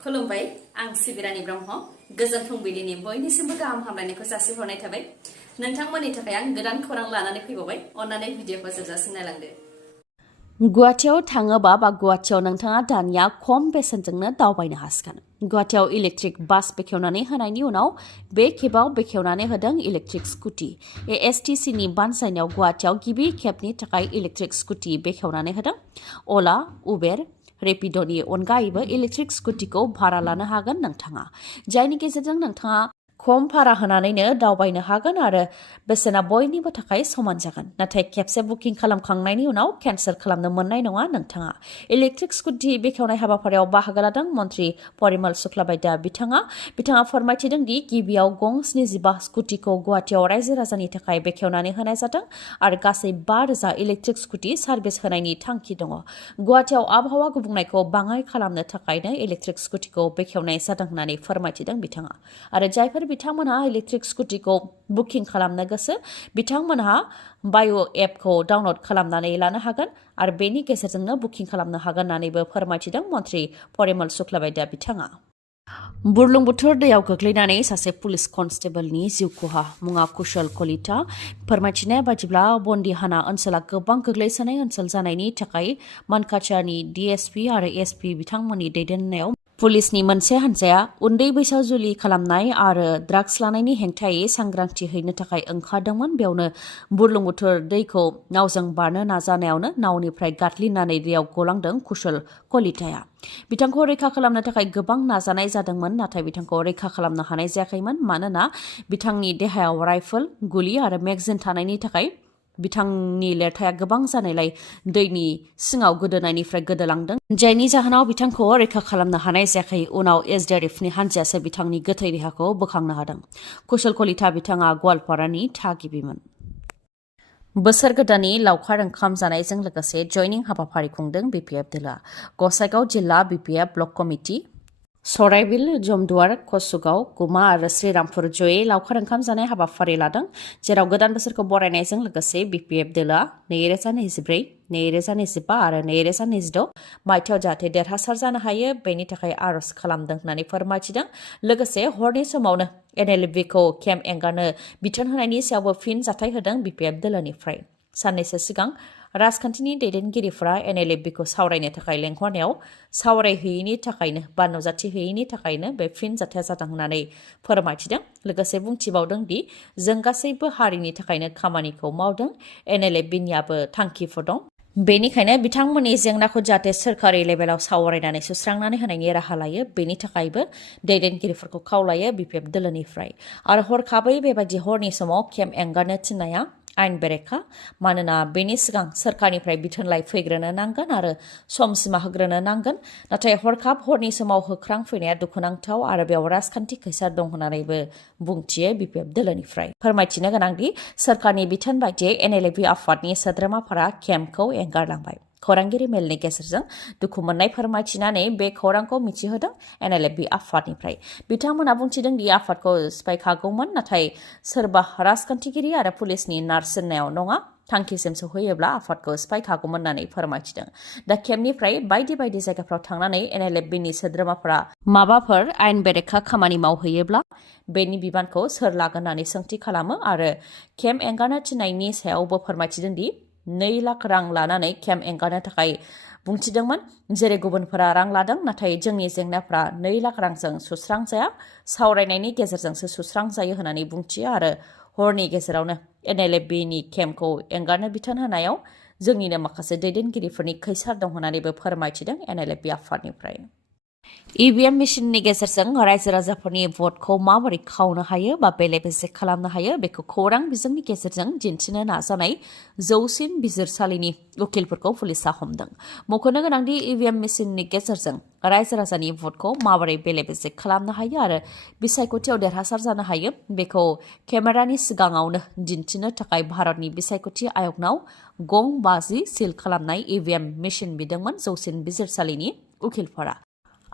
खुलुमबाय आं सिबिरानि ब्रह्म गोजोन फुंबिलिनि बयनिसिमबो गाहाम हामलायनायखौ जासिहरनाय थाबाय नोंथांमोननि थाखाय आं गोदान खौरां लानानै फैबावबाय अन्नानै भिडिअखौ जोबजासिम नायलांदो गुवाहाटीयाव थाङोबा बा गुवाहाटीयाव नोंथाङा दानिया खम बेसेनजोंनो दावबायनो हासिगोन गुवाहाटीयाव इलेक्ट्रिक बास बेखेवनानै होनायनि उनाव बे खेबाव बेखेवनानै होदों इलेक्ट्रिक स्कुटी एएसटीसी नि बानजायनायाव गुवाहाटीयाव गिबि खेबनि थाखाय इलेक्ट्रिक स्कुटी बेखेवनानै होदों अला उबेर रेपिड'नि अनगायैबो इलेक्ट्रिक स्कुटीखौ भारा लानो हागोन नोंथाङा जायनि गेजेरजों नोंथाङा खम भारा होनानैनो दावबायनो हागोन आरो बेसेना बयनिबो थाखाय समान जागोन नाथाय खेबसे बुकिं खालामखांनायनि उनाव केन्सेल खालामनो मोननाय नङा नोंथाङा इलेक्ट्रिक स्कुटी बेखेवनाय हाबाफारियाव बाहागो लादों मन्त्रि परिमल शुक्लाबैद्य बिथाङा फोरमायथिदों दि गिबियाव गं 75 स्कुटीखौ गुवाहाटीयाव रायजो राजानि थाखाय बेखेवनानै होनाय जादों आरो गासै 5,000 इलेक्ट्रिक स्कुटी सार्भिस होनायनि थांखि दङ गुवाहाटीयाव आबहावा गुबुंनायखौ बाङाइ खालामनो थाखायनो इलेक्ट्रिक स्कुटीखौ बेखेवनाय जादों होननानै फोरमायथिदों बिथाङा आरो जायफोर बिथांमोनहा इलेक्ट्रिक स्कुटीखौ बुकिं खालामनो गोसो बिथांमोनहा बाय' एपखौ डाउनलड खालामनानै लानो हागोन आरो बेनि गेजेरजोंनो बुकिं खालामनो हागोन होननानैबो फोरमायथिदों मन्त्रि परिमल शुक्लाबैद्य बिथाङा बुरलुंबुथुर दैयाव गोग्लैनानै सासे पुलिस कनस्टेबलनि जिउ खहा मुङा कुशल कलिता फोरमायथिनाय बादिब्ला बन्दिहाना ओनसोला गोबां गोग्लैसोनाय ओनसोल जानायनि थाखाय मानकाचारनि डीएसपी आरो एसपी बिथांमोननि दैदेननायाव पुलिसनि मोनसे हान्जाया उन्दै बैसोआव जुलि खालामनाय आरो ड्राग्स लानायनि हेंथायै सांग्रांथि हैनो थाखाय ओंखारदोंमोन बेयावनो बुरलुंबुथुर दैखौ नावजों बारनो नाजानायावनो नावनिफ्राय गादलिनानै दैयाव गलांदों कुशल कलिताया बिथांखौ रैखा खालामनो थाखाय गोबां नाजानाय जादोंमोन नाथाय बिथांखौ रैखा खालामनो हानाय जायाखैमोन मानोना बिथांनि देहायाव राइफल गुलि आरो मेगजिन थानायनि थाखाय बिथांनि लिरथाया गोबां जानायलाय दैनि सिङाव गोदोनायनिफ्राय गोदोलांदों जायनि जाहोनाव बिथांखौ रैखा खालामनो हानाय जायाखै उनाव एसडीआरएफनि हान्जायासो बिथांनि गोथै देहाखौ बोखांनो हादों कुशल कलिता बिथाङा गवालपारानि थागिबिमोन बोसोर गोदाननि लावखार ओंखाम जानायजों लोगोसे जयनिं हाबाफारि खुंदों बिपिएफ दोलोआ गसाइगाव जिल्ला बिपिएफ ब्लक कमिटि सराइबिल जमदुवार कसुगाव गुमा आरो श्रीरामपुर जयै लावखार ओंखाम जानाय हाबाफारि लादों जेराव गोदान बोसोरखौ बरायनायजों लोगोसे बिपिएफ दोलोआ 2024, 2025 आरो 2026 मायथाइयाव जाहाथे देरहासार जानो हायो बेनि थाखाय आरज खालामदों होननानै फोरमायथिदों लोगोसे हरनि समावनो NLFBखौ केम्प एंगारनो बिथोन होनायनि सायावबो फिन जाथाय होदों बिपिएफ दोलोनिफ्राय साननैसो सिगां राजखान्थिनि दैदेनगिरिफोरा NLFBखौ सावरायनो थाखाय लेंहरनायाव सावरायहैयैनि थाखायनो बा नुजाथिहैयैनि थाखायनो बे फिन जाथाया जादों होननानै फोरमायथिदों लोगोसे बुंथिबावदों दि जों गासैबो हारिनि थाखायनो खामानिखौ मावदों NLFBनियाबो थांखिफोर दं बेनिखायनो बिथांमोननि जेंनाखौ जाहाथे सोरखारि लेभेलाव सावरायनानै सुस्रांनानै होनायनि राहा लायो बेनि थाखायबो दैदेनगिरिफोरखौ खावलायो बिपिएफ दोलोनिफ्राय आरो हरखाबै बेबायदि हरनि समाव केम्प एंगारनो थिननाया आइन बेरेखा मानोना बेनि सिगां सोरखारनिफ्राय बिथोनलाइ फैग्रोनो नांगोन आरो सम सिमा होग्रोनो नांगोन नाथाय हरखाब हरनि समाव होख्रां फैनाया दुखुनांथाव आरो बेयाव राजखान्थि खैसार दं होननानैबो बुंथियो बिपिएफ दोलोनिफ्राय फोरमायथिनो गोनांदि सोरखारनि बिथोन बायदियै NLFB आफादनि सोद्रोमाफोरा केम्पखौ एंगारलांबाय खौरांगिरि मेलनि गेजेरजों दुखु मोननाय फोरमायथिनानै बे खौरांखौ मिथिहोदों NLFB आफादनिफ्राय बिथांमोना बुंथिदों दि आफादखौ सिफायखागौमोन नाथाय सोरबा राजखान्थिगिरि आरो पुलिसनि नारसिननायाव नङा थांखिसिम सौहैयोब्ला आफादखौ सिफायखागौमोन होननानै फोरमायथिदों दा केम्पनिफ्राय बायदि बायदि जायगाफ्राव थांनानै NLFBनि सोद्रोमाफोरा माबाफोर आइन बेरेखा खामानि मावहैयोब्ला बेनि बिबानखौ सोर लागोन होननानै सोंथि खालामो आरो केम्प एंगारनो थिननायनि सायावबो फोरमायथिदों दि 2 लाख रां लानानै केम्प एंगारनो थाखाय बुंथिदोंमोन जेरै गुबुनफोरा रां लादों नाथाय जोंनि जेंनाफ्रा 2 लाख रांजों सुस्रांजाया सावरायनायनि गेजेरजोंसो सुस्रांजायो होननानै बुंथियो आरो हरनि गेजेरावनो NLFBनि केम्पखौ एंगारनो बिथोन होनायाव जोंनिनो माखासे दैदेनगिरिफोरनि खैसार दं होननानैबो फोरमायथिदों NLFB आफादनिफ्राय EVM मेसिननि गेजेरजों रायजो राजाफोरनि भटखौ माबोरै खावनो हायो बा बेले-बेजे खालामनो हायो बेखौ खौरां बिजोंनि गेजेरजों दिन्थिनो नाजानाय जौसिन बिजिरसालिनि उकिलफोरखौ पुलिसा हमदों मख'नो गोनांदि EVM मेसिननि गेजेरजों रायजो राजानि भटखौ माबोरै बेले-बेजे खालामनो हायो आरो बिसायख'थियाव देरहासार जानो हायो बेखौ केमेरानि सिगाङावनो दिन्थिनो थाखाय भारतनि बिसायख'थि आयगनाव गं 50 सिल खालामनाय EVM मेसिन बिदोंमोन जौसिन बिजिरसालिनि उकिलफोरा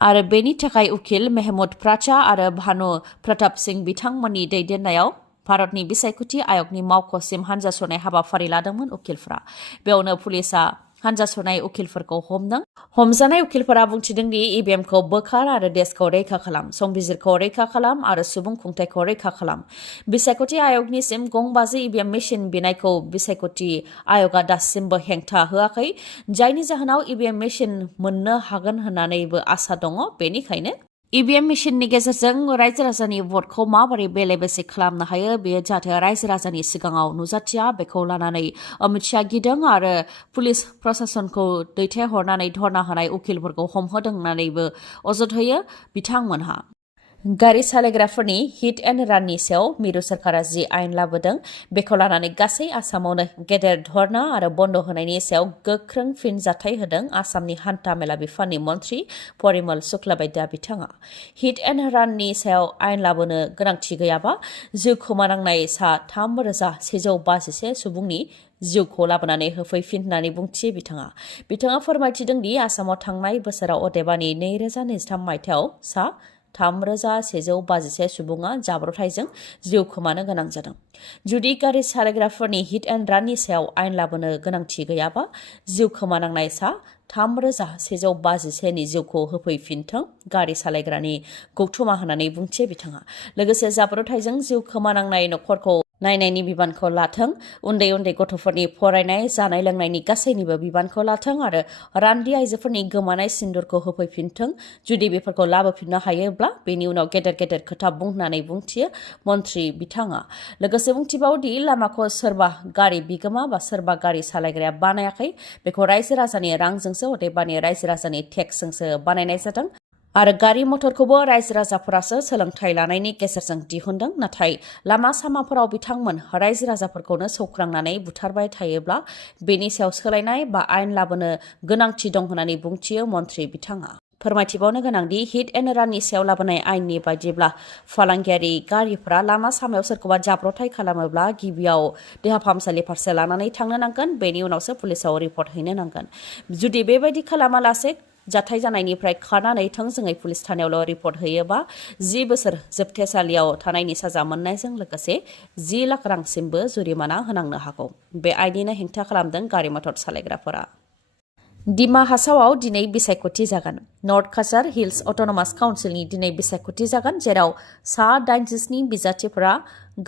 आरो बेनि थाखाय उकिल महमूद प्राचा आरो भानु प्रताप सिंह बिथांमोननि दैदेननायाव भारतनि बिसायख'थि आयगनि मावख'सिम हान्जा सरनाय हाबाफारि लादोंमोन उकिलफ्रा बेयावनो पुलिसा हानजा सुरनाय उखिलफोरखौ हमदों। हमजानाय उखिलफोरा बुंथिदों दि EVMखौ बोखार आरो देशखौ रैखा खालाम, संबिजिरखौ रैखा खालाम आरो सुबुं खुंथायखौ रैखा खालाम। बिसायख'थि आय'गनिसिम गंबाजि EVM मेसिन बिनायखौ बिसायख'थि आय'गा दासिमबो हेंथा होआखै, जायनि जाहोनाव EVM मेसिन मोननो हागोन होननानैबो आसा दङ। बेनिखायनो EVM मेसिननि गेजेरजों रायजो राजानि भटखौ माबोरै बेले-बेजे खालामनो हायो, बेयो जाहाथे रायजो राजानि सिगाङाव नुजाथिया, बेखौ लानानै अमित शाह गिदों आरो पुलिस प्रशासनखौ दैथायहरनानै धर्ना होनाय उखिलफोरखौ हमहोदों होननानैबो अजद होयो बिथांमोनहा। गारि सालायग्राफोरनि हिट एन्ड राननि सायाव मिरु सोरखारा जि आयेन लाबोदों, बेखौ लानानै गासै आसामावनो गेदेर धर्ना आरो बन्द होनायनि सायाव गोख्रों फिनजाथाय होदों आसामनि हान्था मेला बिफाननि मन्थ्रि परिमल शुक्लाबैद्या बिथाङा। हिट एन्ड राननि सायाव आयेन लाबोनो गोनांथि गैयाबा जिउ खोमानांनाय सा 3,151 सुबुंनि जिउखौ लाबोनानै होफैफिन होननानै बुंथियो बिथाङा। बिथाङा फोरमायथिदों दि आसामाव थांनाय बोसोराव अदेबानि 2023 मायथाइयाव सा 3,151 सुबुङा जाब्रबथायजों जिउ खोमानो गोनां जादों। जुदि गारि सालायग्राफोरनि हिट एन्ड राननि सायाव आयेन लाबोनो गोनांथि गैयाबा जिउ खोमानांनाय सा 3,151 नि जिउखौ होफैफिनथों गारि सालायग्रानि गौथुमा होननानै बुंथियो बिथाङा। लोगोसे जाब्रबथायजों जिउ खोमानांनाय नखरखौ नायनायनि बिबानखौ लाथों, उन्दै उन्दै गथ'फोरनि फरायनाय जानाय लोंनायनि गासैनिबो बिबानखौ लाथों आरो रान्दि आइजोफोरनि गोमानाय सिन्दुरखौ होफैफिनथों। जुदि बेफोरखौ लाबोफिननो हायोब्ला बेनि उनाव गेदेर गेदेर खोथा बुंनानै बुंथियो मन्थ्रि बिथाङा। लोगोसे बुंथिबावदि लामाखौ सोरबा गारि बिगोमा बा सोरबा गारि सालायग्राया बानायाखै, बेखौ रायजो राजानि रांजोंसो अदेबानि रायजो राजानि टेक्सजोंसो बानायनाय जादों आरो गारि मटरखौबो रायजो राजाफोरासो सोलोंथाइ लानायनि गेजेरजों दिहुनदों। नाथाय लामा सामाफोराव बिथांमोन रायजो राजाफोरखौनो सौख्रांनानै बुथारबाय थायोब्ला बेनि सायाव सोलायनाय बा आयेन लाबोनो गोनांथि दं होननानै बुंथियो मन्थ्रि बिथाङा। फोरमायथिबावनो गोनांदि हिट एन्ड राननि सायाव लाबोनाय आयेननि बायदिब्ला फालांगियारि गारिफोरा लामा सामायाव सोरखौबा जाब्रबथाय खालामोब्ला गिबियाव देहा फाहामसालि फारसे लानानै थांनो नांगोन, बेनि उनावसो पुलिसाव रिपर्ट हैनो नांगोन। जुदि बेबायदि खालामालासे जाथाय जानायनिफ्राय खारनानै थोंजोङै पुलिस थानायावल' रिपर्ट होयोबा 10 बोसोर जोबथेसालियाव थानायनि साजा मोननायजों लोगोसे 10 लाख रांसिमबो जुरिमाना होनांनो हागौ। बे आयेननिनो हेंथा खालामदों गारि मटर सालायग्राफोरा। दिमा हासावआव दिनै बिसायख'थि जागोन। नर्थ काछार हिल्स अट'नमास काउन्सिलनि दिनै बिसायख'थि जागोन, जेराव सा 87 बिजाथिफोरा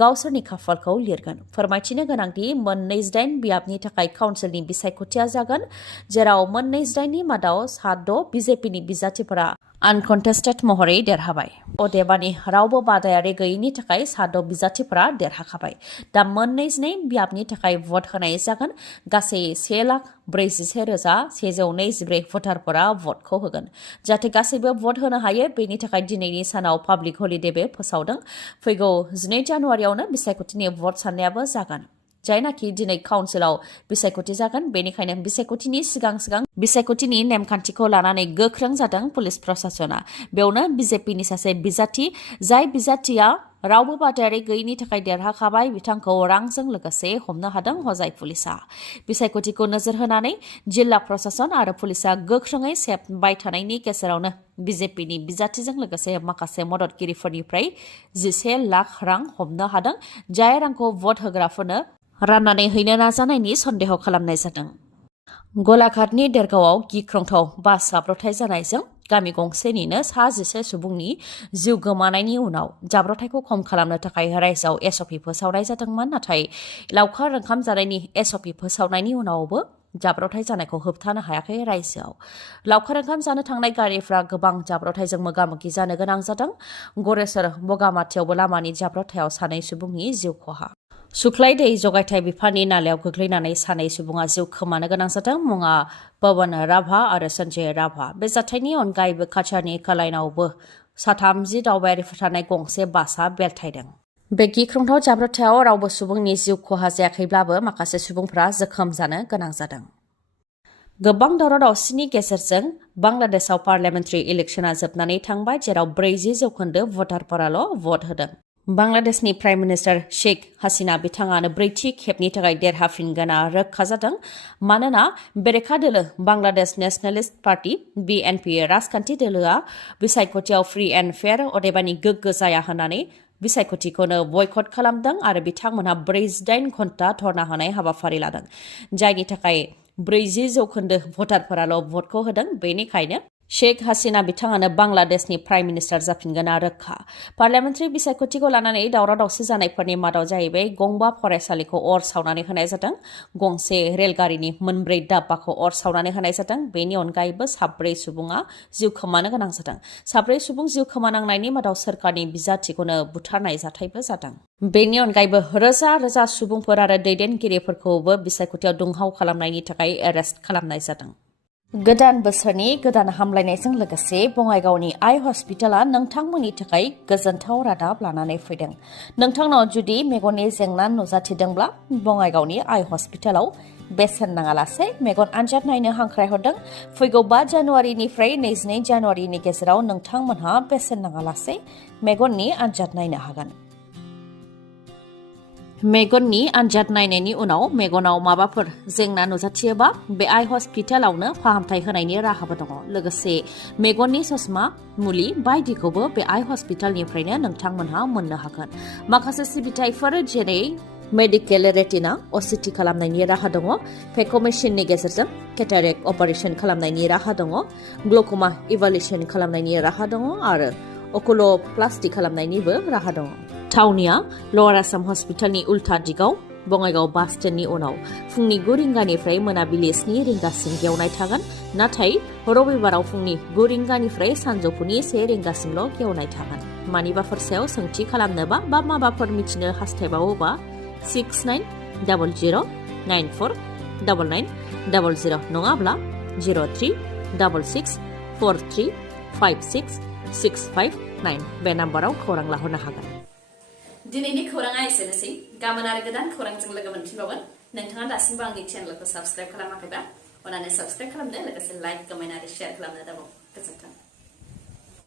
गावसोरनि खाफालखौ लिरगोन। फोरमायथिनो गोनांदि मोन 28 बियाबनि थाखाय काउन्सिलनि बिसायख'थिया जागोन, जेराव मोन 28नि मादाव सा 6 बिजेपिनि बिजाथिफोरा आनकन्टेस्टेड महरै देरहाबाय। अदेबानि रावबो बादायारि गैयैनि थाखाय सा 6 बिजाथिफोरा देरहाखाबाय। दा मोन 22 बियाबनि थाखाय भट होनाय जागोन। गासै 1,46,124 भटारफोरा भटखौ होगोन। जाहाथे गासैबो भट होनो हायो, बेनि थाखाय दिनैनि सानाव पाब्लिक हलिडेबो फोसावदों। फैगौ 12 जानुवारियावनो बिसायख'थिनि भट साननायाबो जागोन। जायनाखि दिनै काउन्सिलाव बिसायख'थि जागोन, बेनिखायनो बिसायख'थिनि सिगां बिसायख'थिनि नेमखान्थिखौ लानानै गोख्रों जादों पुलिस प्रशासना। बेयावनो बिजेपिनि सासे बिजाथि, जाय बिजाथिया रावबो बादायारि गैयैनि थाखाय देरहाखाबाय, बिथांखौ रांजों लोगोसे हमनो हादों हजाय पुलिसा। बिसायख'थिखौ नोजोर होनानै जिल्ला प्रशासन आरो पुलिसा गोख्रोङै सेबबाय थानायनि गेजेरावनो बिजेपिनि बिजाथिजों लोगोसे माखासे मददगिरिफोरनिफ्राय 11 लाख रां हमनो हादों, जाय रांखौ भट होग्राफोरनो राननानै हैनो नाजानायनि सन्देह खालामनाय जादों। गलाघाटनि देरगावआव गिख्रंथाव बास जाब्रबथाय जानायजों गामि गंसेनिनो सा 11 सुबुंनि जिउ गोमानायनि उनाव जाब्रबथायखौ खम खालामनो थाखाय रायजोआव एसअपि फोसावनाय जादोंमोन। नाथाय लावखार ओंखाम जानायनि एसअपि फोसावनायनि उनावबो जाब्रबथाय जानायखौ होबथानो हायाखै रायजोआव। लावखार ओंखाम जानो थांनाय गारिफ्रा गोबां जाब्रबथायजों मोगा-मोगि जानो गोनां जादों। गरेस्वर बगामाथियावबो लामानि जाब्रबथायाव 2 सुबुंनि जिउ खहा। सुख्लाय दै जगायथाय बिफाननि नालायाव गोग्लैनानै 2 सुबुङा जिउ खोमानो गोनां जादों। मुङा पवन राभा आरो सन्जय राभा। बे जाथायनि अनगायैबो काछारनि कलायनावबो सा 30 दावबायारिफोर थानाय गंसे बासआ बेलथायदों। बे गिख्रंथाव जाब्रबथायाव रावबो सुबुंनि जिउ खहा जायाखैब्लाबो माखासे सुबुंफोरा जोखोम जानो गोनां जादों। गोबां दावराव-दावसिनि गेजेरजों बांलादेशआव पार्लियामेन्टारि इलेक्शना जोबनानै थांबाय, जेराव 40% भटारफोराल' भट होदों। बांलादेशनि प्राइम मिनिस्टार शेख हासिना बिथाङानो 4थि खेबनि थाखाय देरहाफिनगोना रोखा जादों, मानोना बेरेखा दोलो बांलादेश नेशनेलिस्ट पार्टी (BNP) राजखान्थि दोलोआ बिसायख'थियाव फ्रि एन्ड फेयार अदेबानि गोग्गो जाया होननानै बिसायख'थिखौनो बयकट खालामदों आरो बिथांमोनहा 48 घन्टा धर्ना होनाय हाबाफारि लादों, जायनि थाखाय 40% भटारफोराल' भटखौ होदों। बेनिखायनो शेख हासिना बिथाङानो बांलादेशनि प्राइम मिनिस्टार जाफिनगोना रोखा। पार्लियामेन्टारि बिसायख'थिखौ लानानै दावराव-दावसि जानायफोरनि मादाव जाहैबाय गंबा फरायसालिखौ अर सावनानै होनाय जादों, गंसे रेलगारिनि मोनब्रै दाब्बाखौ अर सावनानै होनाय जादों। बेनि अनगायैबो 4 सुबुङा जिउ खोमानो गोनां जादों। 4 सुबुं जिउ खोमानांनायनि मादाव सोरखारनि बिजाथिखौनो बुथारनाय जाथायबो जादों। बेनि अनगायैबो रोजा रोजा सुबुंफोर आरो दैदेनगिरिफोरखौबो बिसायख'थियाव दुंहाव खालामनायनि थाखाय एरेस्ट खालामनाय जादों। गोदान बोसोरनि गोदान हामलायनायजों लोगोसे बङाइगावनि आइ हस्पिटाला नोंथांमोननि थाखाय गोजोनथाव रादाब लानानै फैदों। नोंथांनाव जुदि मेगननि जेंना नुजाथिदोंब्ला बङाइगावनि आइ हस्पिटालाव बेसेन नाङालासे मेगन आनजाद नायनो हांख्रायहरदों। फैगौ 5 जानुवारिनिफ्राय 22 जानुवारिनि गेजेराव नोंथांमोनहा बेसेन नाङालासे मेगननि आनजाद नायनो हागोन। मेगननि आनजाद नायनायनि उनाव मेगनाव माबाफोर जेंना नुजाथियोबा बे आइ हस्पिटालावनो फाहामथाय होनायनि राहाबो दङ। लोगोसे मेगननि ससमा, मुलि बायदिखौबो बे आइ हस्पिटालनिफ्रायनो नोंथांमोनहा मोननो हागोन। माखासे सिबिथायफोर जेरै मेडिकेल रेटिना असिटि खालामनायनि राहा दङ, फेक' मेसिननि गेजेरजों केटारेक्ट अपारेसन खालामनायनि राहा दङ, ग्लक'मा इभालुएसन खालामनायनि राहा दङ आरो अकुल'प्लास्टि खालामनायनिबो राहा दङ। थावनिया लवार आसाम हस्पिटालनि उल्था दिगाव बङाइगाव बास स्टेन्डनि उनाव फुंनि 9 रिंगानिफ्राय मोनाबिलि 7 रिंगासिम गेवनाय थागोन। नाथाय रबिबाराव फुंनि 9 रिंगानिफ्राय सानजौफुनि 1 रिंगासिमल' गेवनाय थागोन। मानिबाफोर सायाव सोंथि खालामनोबा बा माबाफोर मिथिनो हास्थायबावोबा 6900949900 नङाब्ला 0366435669 बे नाम्बाराव खौरां लाहरनो हागोन। दिनैनि खौराङा एसेनोसै। गाबोन आरो गोदान खौरांजों लोगो मोनफिनबावगोन। नोंथाङा दासिमबो आंनि चेनेलखौ साबस्क्राइब खालामाखैबा अन्नानै साबस्क्राइब खालामदो, लोगोसे लाइक, कमेन्ट आरो शेयार खालामनो दाबाव। गोजोन्थों।